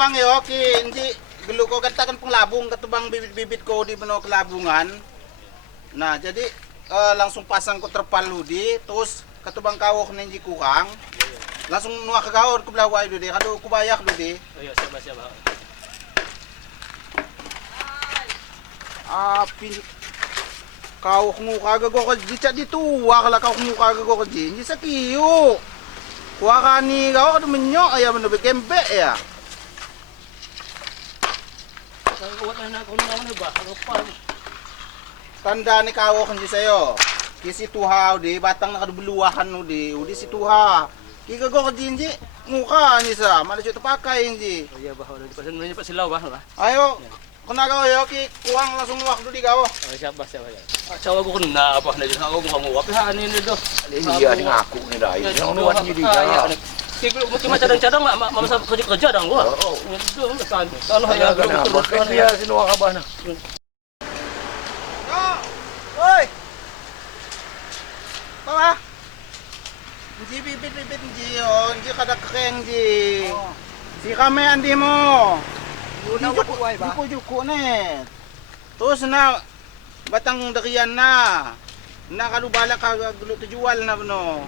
bang yo ki inji gelu ko katakan penglabung katubang bibit-bibit ko di beno kelabungan. Nah, jadi langsung pasang ko terpal ludi terus katubang kawok ninji kurang. Langsung nuak ke gaon ke belawai dulu deh, kado kubayak dulu deh. Oh iya, siapa. Api kau kagak go kerja cak ditua kalau kau kagak go kerja ini sakiu. Kuarani kau kado menyok ya bener bekempe ya. Kalau buat anak kau ni bah, apa? Tanda ni kau kerja sayo. Kisi tuha di batang nak kado beluahan udi si tuha. Kika go kerja ini muka ni sa, mana cuci pakai ini. Oh iya bah, udah dipasan banyak pak silau bah. Ayo, kena kau yo ki kuang langsung waktu di kau. Oh siapa. Cawa aku kena apa nih? Aku mau apa hani ini doh. Iya, ini ngaku nih dah. Ini nuan ni dia. Kiko cuma cadang-cadang masa kerja dong gua. Oh, itu kan. Kalau ya Kenapa kan dia si nuan abah nah? Oi. Apa? Ji bibit ji oh, ji kada keng ji. Si kami andi mo. Una wat kuai ba? Juko net. Terus na batang darian na. Na kadu bala ka gulo tujual na bno.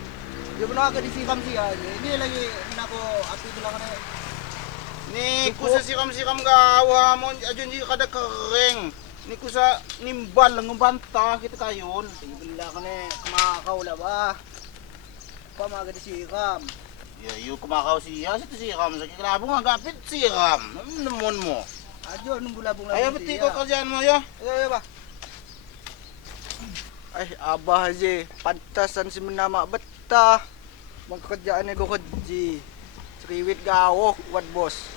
Di benar ke disikam siya. Ini lagi nako api bilang na. Ni kusa sikam gawa mo ajun ji kada keng. Ni kusa nimbal ngubanta kita kayon. Bila ka na kumakawla ba? Pamaga disikam. Ya, yu kumakaw siya sa siram sa kiklabong agapit siram. Namon mo. Ajo nung bulabong lang. Ay, beti ko kerjaan mo yo. Ayo ba? Ay, abah je. Pantasan si menama betah. Magkerjaan ni go kerji. Sriwit gawok wat bos.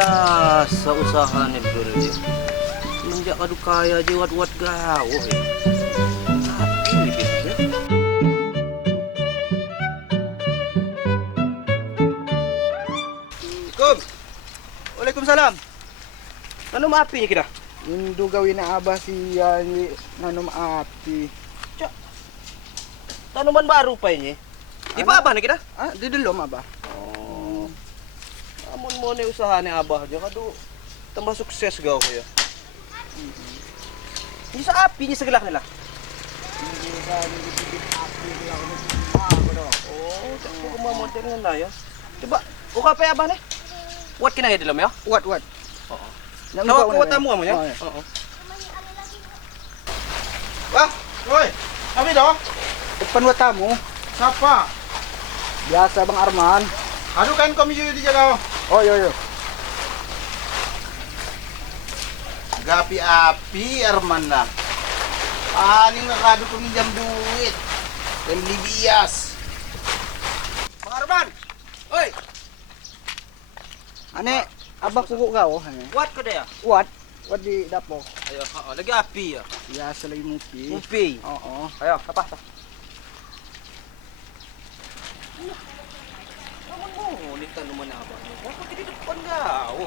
biasa usaha ni dulu dia. Menjak kadu kaya je wat gawo ya. Tapi bibitnya. Kum. Waalaikumsalam. Nanum api kita. Indo gawin na abah siya ni nanom api. Tanaman baru pa ini. Di pa apa nih kita? Ah, di delom abah. Amun mo ni usaha ni abah dia kadu tambah sukses gaw ko ya. Ini sa api ni segelak nila. Hindi sa nilibibig api nila ako nagmamago. Oh, tako kumamodel na ya. Coba, uka pa abah ni. What kinaya dilam ya? Wat. Oo. Nawa Tawa ko tamu mo ya? Oo. Oo. Wah, woi. Kami do. Depan wat tamu. Siapa? Biasa Bang Arman. Aduh kan kami juga di jalan. Oh, yo. Gapi api Arman na. Paling nakado ko minjam duit. Dan libias. Bang Arman. Oi. Ane, abah kuku kau, ane. What ko dia? Wat di dapo. Ayo, lagi api ya. Biasa lagi mupi. Upi. Oo. Ayo, apa? Oh, ni tanuman na abah. Bakit di depan gawo?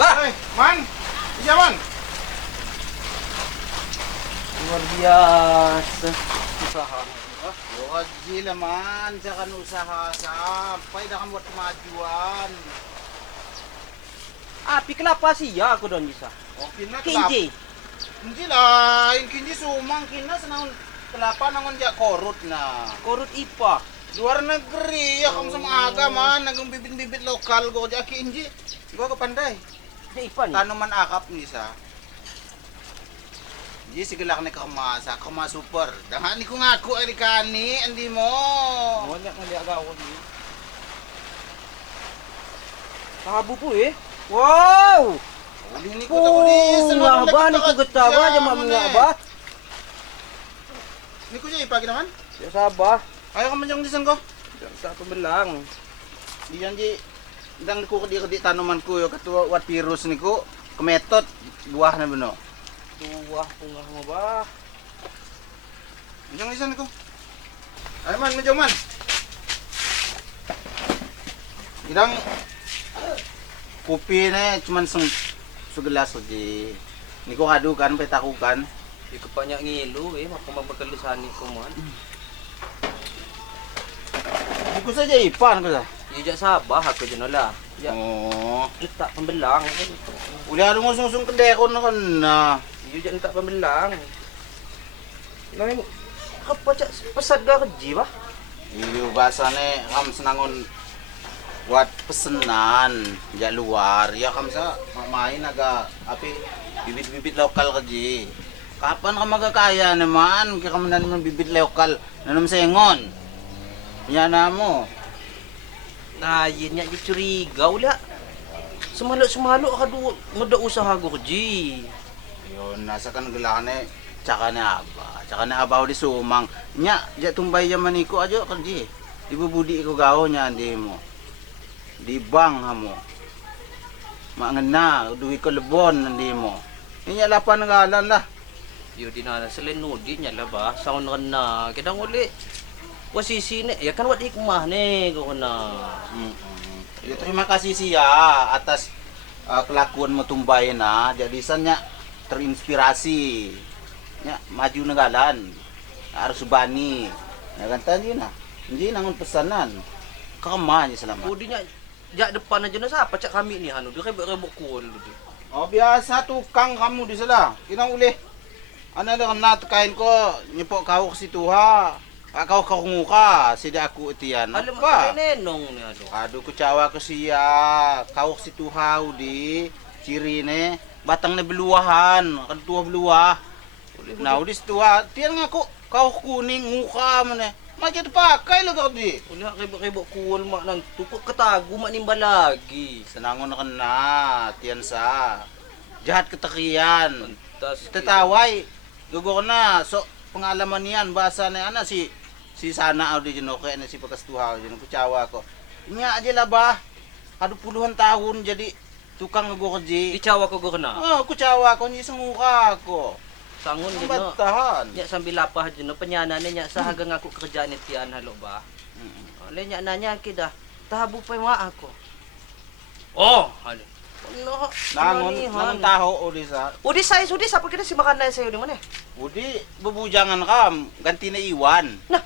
Hei, man. Iya man. Luar biasa usaha. Wajib lah man, jangan usaha sampai dah buat kemajuan. Api kenapa sih ya aku don bisa? Oh, kina Kinji. Kinji lah, yang kinji sumang kina senaun kelapa nangon jak korut na. Korut IPA. Luar negeri ya kamu sama agama nanggung bibit-bibit lokal go jak kinji. Gua ke pandai. Di IPA nih. Tanaman akap ni sa. Ji sigelak ni kama super. Dangan ni ko ngaku ari kani andi mo. Banyak kali agak ako ni. Kahabu po eh. Wow! Uli ni ko ta uli. Ba ni ko getawa aja mamnya ba? Ni ko jay pagi naman. Ya sabah. Ayo ka manjang disan ko. Sa pembelang. Diyan ji dang ko kedi tanaman ko yo katua wat virus niku kemetot buah na beno. Tuwah punga mo ba? Manjang disan ko. Ay man manjang man. Idang kopi na cuman segelas aja. Ni ko kadu kan petakukan. Di kebanyak ngilu makamagpagkalisani ko man. Di ko saja ipan ko sa. Iya sabah ako dyan wala. Ya, Oh. letak pembelang. Uli ada ngusung-usung kendekon na kan na. Iya dyan letak pembelang. Ngayon, kapaca pesat ga keji ba? Iyo bahasane kam senangon buat pesenan ja luar ya kam sa main agak api bibit-bibit lokal kaji. Kapan ka magkakaya naman kaya kam naman bibit lokal nanam sengon. Ya namo. Nah, yun nga curiga wala. Sumalo ka do ngada usaha ko keji. Yun nasa kan gelane tsaka na aba di sumang nya ja tumbay yaman iko aja kaji. Ibubudi ko gaho nya andi mo. Di bang hamo. Mangena duwi ko lebon andi mo. Inya lapan ngalan lah. Yo di na sa lenudi nya la ba? Saon kan na kidang uli. Wasisi ne, ya kan wat hikmah ne ko na. Ya, terima kasih sih ya atas kelakuan mo tumbay na. Jadi sannya terinspirasi. Nya maju negalan. Harus bani. Ya kan tadi na. Hindi nangon pesanan. Kamanya selama. Udi nya ja depan aja na sa pacak kami ni hanu. Di kay rebok kul di. Oh biasa tukang kamu di sana. Kinang uli. Ano lang na kain ko, nipo kau si tuha. Kau nguka, sida aku itian. Alam mo Apa? nenong ni ado. Aduh kucawa ke siya. Kau si tuha di ciri ne batang ne beluahan, kan tua beluah. Nah, di tuha, tiang ngaku kau kuning nguka mana. Macam tu pakai lo kau di. Uli rebok kul mak nang tukok ketagu mak nimba lagi. Senangon kena, tian sa. Jahat ketakian. Tas Tetawai, gugo na. So, pengalaman niyan, bahasa na ana si sana au di jenoke na si pakas tuha jeno kucawa ko. Nya aja lah bah. Adu puluhan tahun jadi tukang gugo kerja. icawa ko go na. Oh, kucawa ko ni senguka ko. Sangon Ang gino. batahan. Nya sambil lapah dyan, panyana nya sa hagang ako kerjaan itian halo ba? Ole nya nanya kita, tahabo pa yung ako. Oh, halo. No, Nangon taho uli sa. Udi sa pagkita si makanay sa'yo di man eh. Udi bubujangan kam, ganti na iwan. Nah,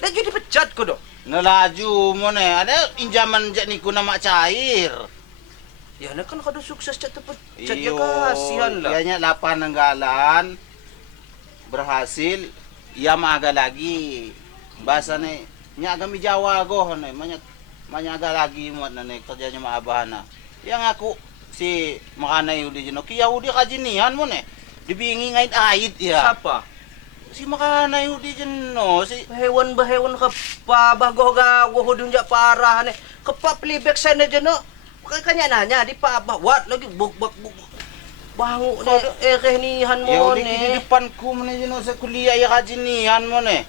lagi dipecat ko do. Nalaju mo na. Ada injaman dyan ni ko na macair. Ya, na kan kada sukses chat tepat. Chat ya Iyo, kasihan lah. Iyanya lapan ng galan. Berhasil. Iya maaga lagi. Basa ni. Nya agami Jawa go. Manya aga lagi mo na ni. Kerja niya maabahan na. Yang aku si makanay uli dyan. Kaya uli ka dyan mo na. Dibingi ngayon ayit ya. Siapa? Si makanay uli dyan no. Si Hewan ka pa bago ga dun ja parahan eh. Kapap libek sana dyan no. Kanya nanya di pa wat lagi buk bango na kehnihan ya mo uli ne. di depan ko mo na dyan no. Sa kuliah ya ka dyan mo na.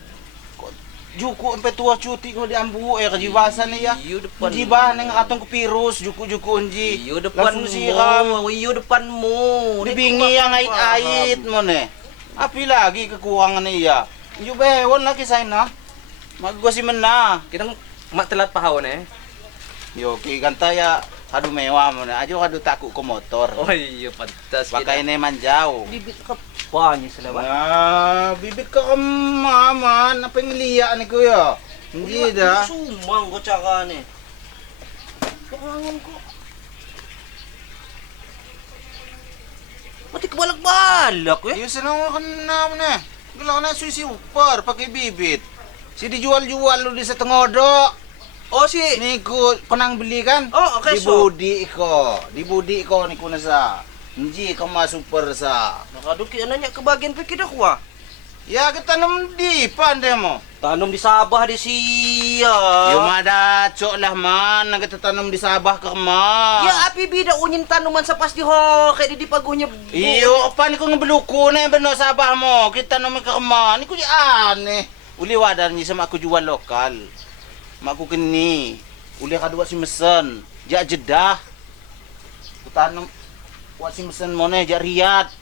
Juku empe tua cuti ko di ambu kajibasa niya. Iyo depan. Hindi ba nang atong virus juku unji. Iyo depan Langsung siram. mo. Iyo depan mo. Dibingi yang ait-ait mo ne. Api lagi kekurangan niya. Iyo be wala lagi say na. Magwasi man na. Kitang matelat pahawon eh. Yo ki kanta ya kadu mewah mo na. Ajo kadu taku ko motor. Oh iya pantas. Bakay na manjaw. Bibit ka pa niya sila ba? Bibit ka kamaman. Napangiliya ni kuya. Hindi da. Sumang ko tsaka ni. Pangangon ko. Mati kabalak-balak eh. Yung sanang ka na mo na. Gila ka na suisi upar pag ibibit. Si dijual-jual lo di sa tengodo. Oh si. Ni ko panang beli kan? Oh, okay, so. Di budi ko ni ko na sa. Hindi ka masupar sa. Nakaduki ano niya kebagian pa kita kuha. Ya kita nam di pandai mo. Tanong di Sabah di siya. Yung mada cok lah man nagtatanong di Sabah ka man. Ya api bida unyin tanuman sa pas di ho kay di pagunya. Iyo pa ni ko ngabeluko na beno Sabah mo. Kita naman ka man. Ni ko di ane. Uli wadan ni sama aku jual lokal. Maku kini. Uli kadua si mesen. Ja Jeddah. Kutanong wa si mesen mo na ja Riyadh.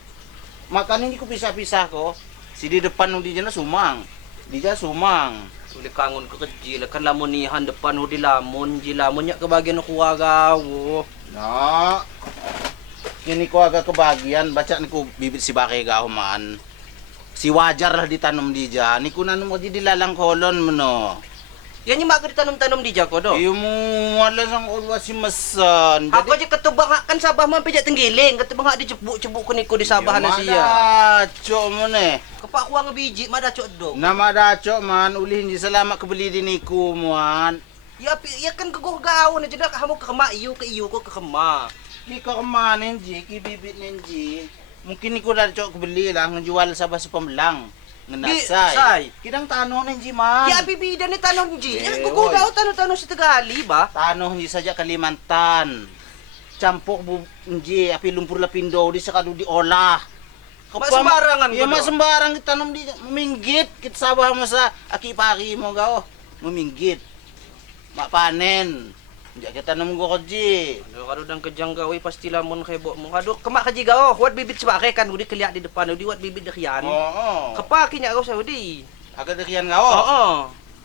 Makanya ini ko pisah-pisah ko. Si di depan di jana Sumang. Di jana Sumang. Uli kangon ko kadji kan lamonihan depan ho di lamon, ji lamon nya kebagian ko agaw. No. Kini ko agak kebagian baca niku bibit si bakay gahuman. Si wajar lah ditanam di dyan. Niku nanong mo di dilalang kolon mo no. Yan yung mga ditanong-tanom di jako do. Iyo mo wala sang ulwa si masan. Ako aja ketubang kan sabah man pijat tenggiling, ketubang di cebuk-cebuk ko niko di sabahan na siya. Madacho mo ne. Kapak ko nga biji madacho do. Na madacho man uli hindi salamat kebeli din niku muan. Ya kan kagurgaw na jud hamog kakama iyo ko kakama. Di ka kamanin ji, kibibit ninji. Mungkin niku dacho kebeli lang njual sa basa pamlang. Ngenasay. Say. Kidang tanong ninji man. Ya bibida ni tanong ji. Eh, Ya kagurgaw tanong sa Tagali ba? Tanong hindi saja Kalimantan. Campok bu nji api lumpur lapindo di sakadu di olah. Masembarangan Ya ko do. masembarang ditanong di meminggit kit sabah mo sa aki-paki mo gao. Meminggit. Mapanen. Hindi kita tanong ko ji. Kado dang kejang gawi pasti lamon kay bo mo. Kado kama kaji gaw. Wat bibit sa kay kan udi kaliya di depan udi wat bibit dekyan. Oo. Kapaki nya gaw sa udi. Agad dekian gao. Oo.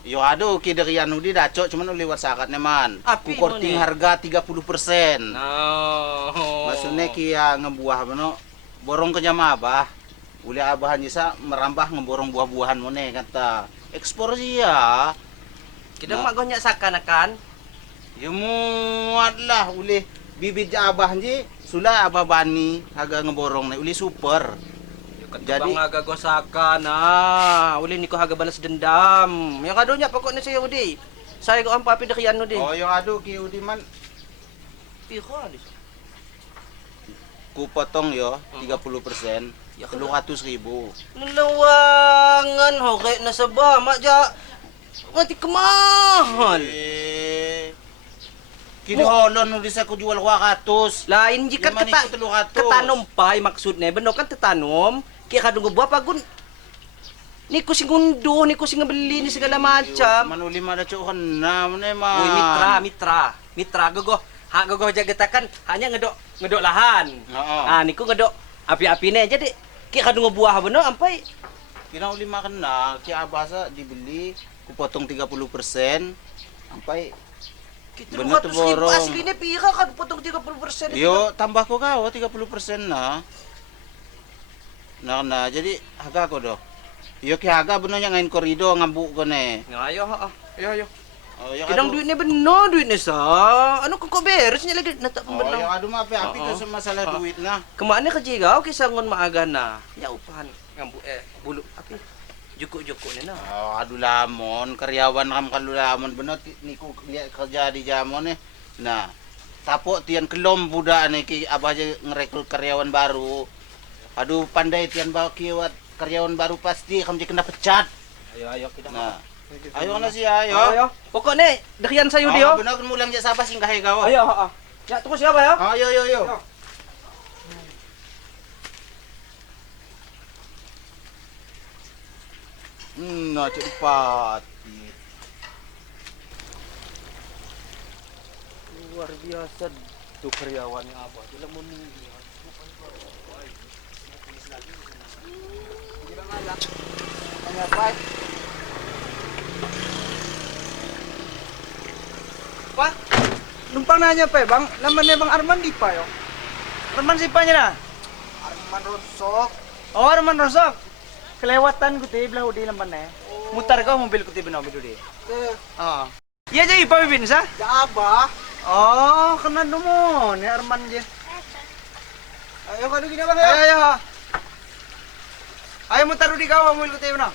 Yo ado kiderian udi daco cuman uliwat sakat naman. Api Kukorting mo, ne? harga 30%. No. Maksudnya kia ngebuah ano borong ke jama abah. Uli abahan sa merambah ngeborong buah-buahan mo ne kata ekspor siya. Kidang Nah. magonya sakanakan. Ya muat lah uli bibit abah ji sula abah bani haga ngeborong na uli super. Jadi aga gosaka na. Uli niko haga balas dendam. Yang kadonya pokok na saya udi. Saya ko ang papi dekyan udi. Oh yung ado ki udi man Piko di. ku potong yo 30%. Ya, 200.000. Nelawangan ho kay nasa ba maja. Mati kemahal. Kiniholon no di sa ko jual 200. Lain jika Yaman kata iko 300. ketanom pa maksudnya beno kan tetanom kaya kadung buah pagun niku sing unduh niku sing beli ni segala macam. Manuli mada kan na mo ne ma. Uy mitra gogo ha gogo jagetakan hanya ngedok lahan. Oo. Ah niku ngedok api-api ne jadi kaya kadung buah beno ampai Kinauli makan na kaya abasa dibeli ku potong 30%. Sampai kita Bener tuh, 200.000 borong. aslinya pira kan potong 30%. yo tambah ko ka 30% na. Na jadi haga ko do. Yo ki haga beno nya ngain korido ngambu ko ne. Ayo ha. Ayo. Oh yo Kidang duit ni beno duit ni sa. Ano kung ko beres niya lagi natak Oh beno. yo adu ma api Oo. ka sa masalah duit na. Kemana ke jigaw kisah ngon maaga na. Ya upahan ngambu bulu api. Juku-juku ni na. Oh, adu lamon, karyawan kam kalulamon beno niku lihat kerja di jamon eh. Nah, tapo tian kelom budak ni ki abah je ngerekrut karyawan baru. Aduh pandai tian bawa kiwat karyawan baru pasti kamu je kena pecat. Ayo kita. Nah, ayo na siya ayo. Ayo. Pokoknya dekian sayo dia. Benar kan mulang je sabah singgah gaw. Ayo ha. Ya tunggu siapa ya? Ayo yo yo. Nah, cepat. Luar biasa tuh karyawannya apa? Dia mau nunggu. Pak, numpang nanya pa bang, laman bang Arman di pa yo. Arman si pa niya na? Arman Rosok. Oh, Arman Rosok. Kelewatan ko ti, belah udi laman eh. Mutar ka mobil ko ti benaw udi. Ah. Iya jadi pa bibin sa? Ya ba. Oh, kena mo ni Arman je. Ayo kadu gina bang. Ayo. Ayo mutar udi ka mobil ko ti benaw.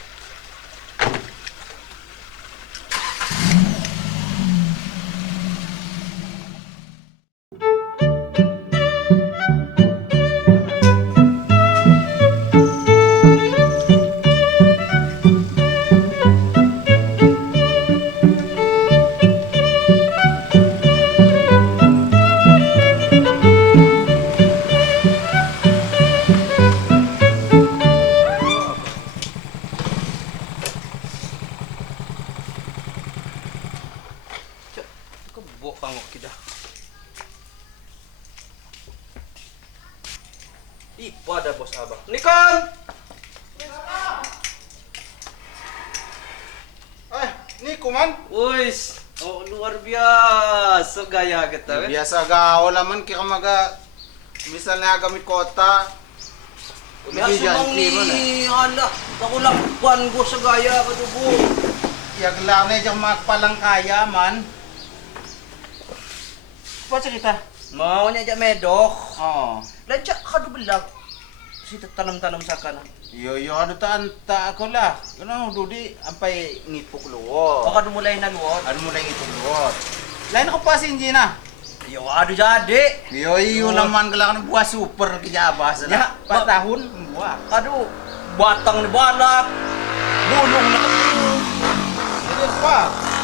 Kebo pangok kita. Ipa ada bos abah. Nikon. Eh, Niko man. Uis, oh luar biasa gaya kita. Biasa gaw laman kaya maga misalnya gamit kota. Biasa mong ni hala, ako lang kuan ko sa gaya ka tubo. Ya gelang na dyan magpalang kaya man. Baca kita. Mau nya jak medok. Oh. Lancak kadu belang. Si tanam-tanam sakana. Yo ano ta ako lah. Ano dudi ampay ngipok luwot. O kadu mulai na luot. Ano mo lang ngipok luwot. Lain ako pa sinji na. Yo adu jadi. Yo naman gelang buah super kijabas Ya, na. Patahun buah. Aduh, batang ni balak. Bulong na Jadi apa?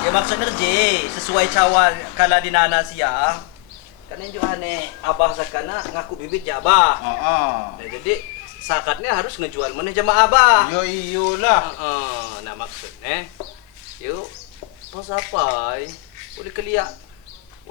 ya maksudnya je sesuai cawa kala dinana siya. Karena juga ane abah sakana ngaku bibit jabah. Oo. Nah, jadi sakatnya harus ngejual mana jamaah abah. Yo lah. Nah maksudnya, yuk pas apa? Boleh keliak,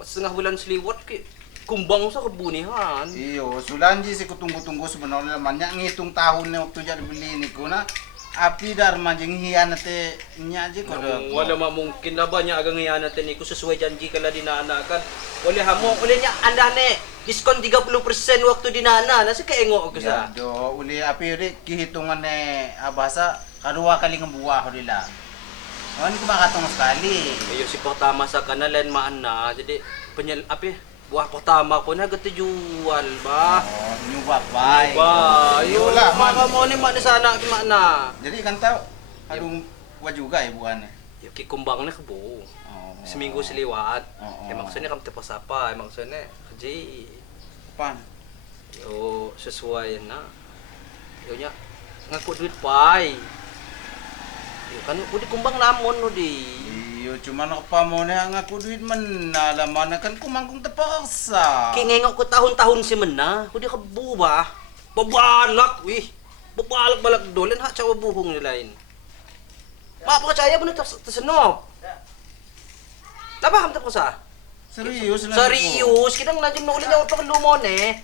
setengah bulan seliwat ke kumbang sa kebunihan. Iyo, sulanji si kutunggu-tunggu sebenarnya namanya ngitung tahunnya waktu jadi beli ini kuna. Api dar manjing hianate nya aja ko. Wala ma mungkin na banyak agang natin iku sesuai janji kala dinana kan. Oleh hamo, oleh nya anda ne diskon 30% waktu dinana. Nasa kaengo ko sa. Ya do uli api ri kihitungan ne abasa kadua kali ngebuah dila. Oh ini kumakatong sekali. Ayo si pertama sa kanalan maana. Jadi penyel api buah pertama ko na jual ba. Oh, nyubak bay. Ba, yo lah, maka mo ni mana sana ki mana. Jadi kan tahu adung wa juga ya buahnya. Yo ki kumbang na kebo. Oh. Seminggu seliwat. Oo. Maksudnya kam tepas apa? Maksudnya kerja. Pan. Yo sesuai na. Yo nya ngaku duit pai. Yo kan udi kumbang namon udi. Iyo cuman ako pa mo na ngaku duit man nalaman na kan kumangkong tapaksa. Kingengok ko tahun-tahun si mena, udi ka buba. Babalak wih. Babalak balak dolen ha cawa buhong ni lain. Mapakacaya mo na tasenop. Laba kam tapos sa? Serius lang. Serius, kinang nandiyan na ulit yung pagkalu mo ne.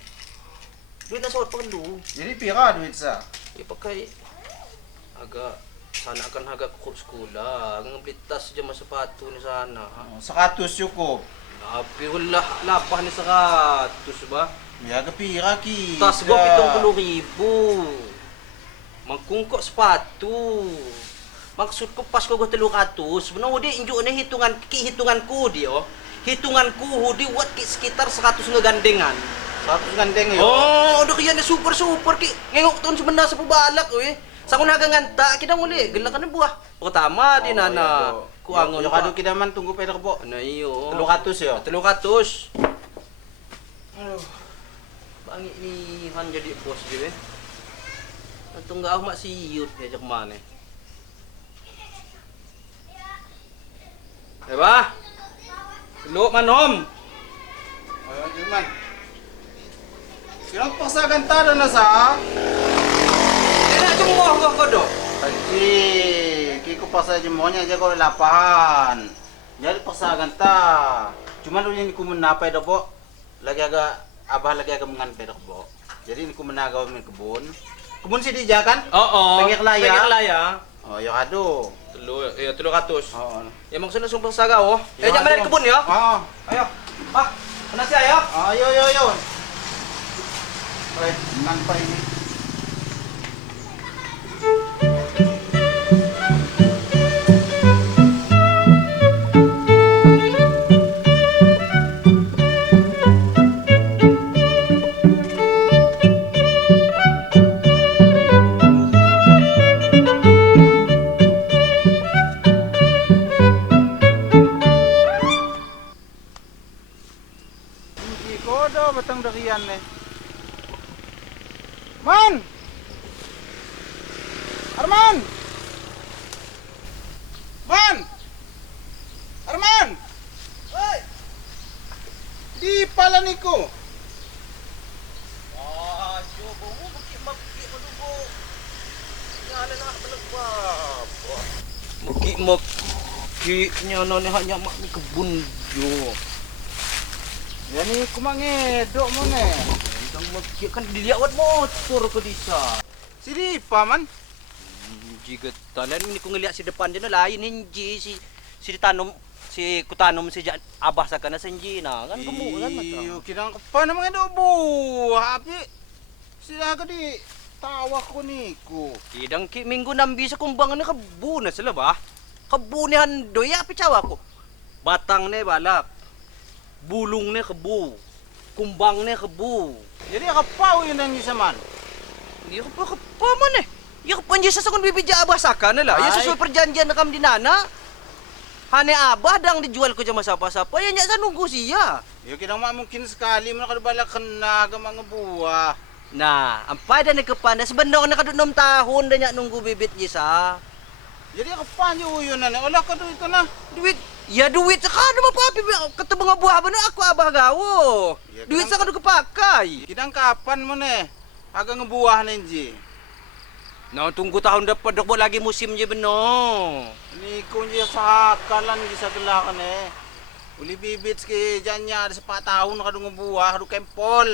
Duit na sa pagkalu. Jadi pira duit sa? Ipakay aga sana akan haga ko sekolah. Ang blitas dyan masapato ni sana. Oh, sakatus yuko. Napi wala lapah ni sakatus ba? Miyaga pira ki. Tas go 70,000. Magkungko sepatu. Maksud ko pas ko 300. Benar di injo na hitungan ko di oh. Hitungan ko di wat ki sekitar 100 ngegandengan. 100 gandeng yo. Oh, udah kaya na super ki. Ngengok taon sebenarnya sa pabalak we. Sa kun hagang nganta kita uli, gila ka na buah. Pertama di nana kuangon. Yo kado kita man tunggu pera ko po. Ano iyo? 300 yo. 300. Aduh. Bangi ni han jadi bos dia eh. Atong gaaw mak siyut ya jak mana. Diba? Lu manom. Ayo Jerman. Sino pasagan tada na sa? Kena cuma ko do. Aji, kiko pasa jemonya aja ko lapahan. Jadi pasagan ta. Cuma lu yang kumenapay do po. Lagi agak abah lagi agak menganpay do po. Jadi ini kumenagaw min kebun. Kebun si Dija kan? Oo. Pengek laya. Pengek laya. Oh, yo kado. 300. Oo. Ya maksudnya sumpah sagaw oh. Eh jangan main kebun ya. Oo. Ayo. Ah, mana sih ayo? Ayo. Ay, nanpay ni. Iko do batang dakian ne. Man! Arman! Man! Arman! Hoy! Di pala niko. Ah, jobo mo maki madugo. Ngala na balagba. Maki nyano ni hanya mak ni kebun jo. Yani kumangedo mo ne. Ang maki kan diliawat motor ko disa. Si Dipa man. Jika tanan ni ko ngeliat si depan dia na lain hinji si si tanom si kutanom si abah sa kana senji na kan kamu kan mata. Iyo, kinang pa naman ito buha. Api, sila ka di tawa ko niko. Idang ki minggu nambi sa kumbang na kabu na sila ba? Kabu ni handoy api cawa ko. Batang ne balak. Bulong ne kabu. Kumbang ne kabu. Jadi kapaw yun ang isa man. Hindi ko pa man eh. Yung panjisa sa kung bibidya abah sa kanila. Yung Ay. susul perjanjian na kam dinana. Hane abah dang dijual ko dyan masapa-sapa. Yan niya sa nunggu siya. Iyo, kinang mungkin sekali mo nakadabalakan na mga buha. Nah, ang pada na kapanas, banda ko nakadunom tahon na niya nunggu bibit niya sa. Jadi kapan yun na na? Wala ka doon ito na. Duit, ya duit sa kano mapapi, katubang nga buha ba na ako abah gawo. Ya, Duit kinang- sa kano kapakay. Kinang kapan mo na eh. Agang buha na hindi. No, tunggu tahun dapat dok lagi musim je beno. Niko niya sa hakalan, di sa galakan eh. Uli bibits ki dyan niya, sa patahon na kadung buha, kadung kempol.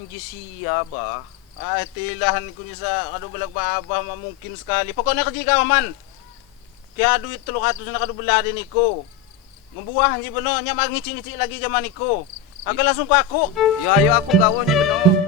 Hindi siya ba? Ay, tilahan ko niya sa kadubalag baba, mamungkin sekali. Pagka nakajiga man. Kaya duit tulo kato sa nakadubulari niko. Ngambuahan di ba no? Nya magngici-ngici lagi jaman niko. Aga langsung ko ako. Ya, ayo aku gawo je beno.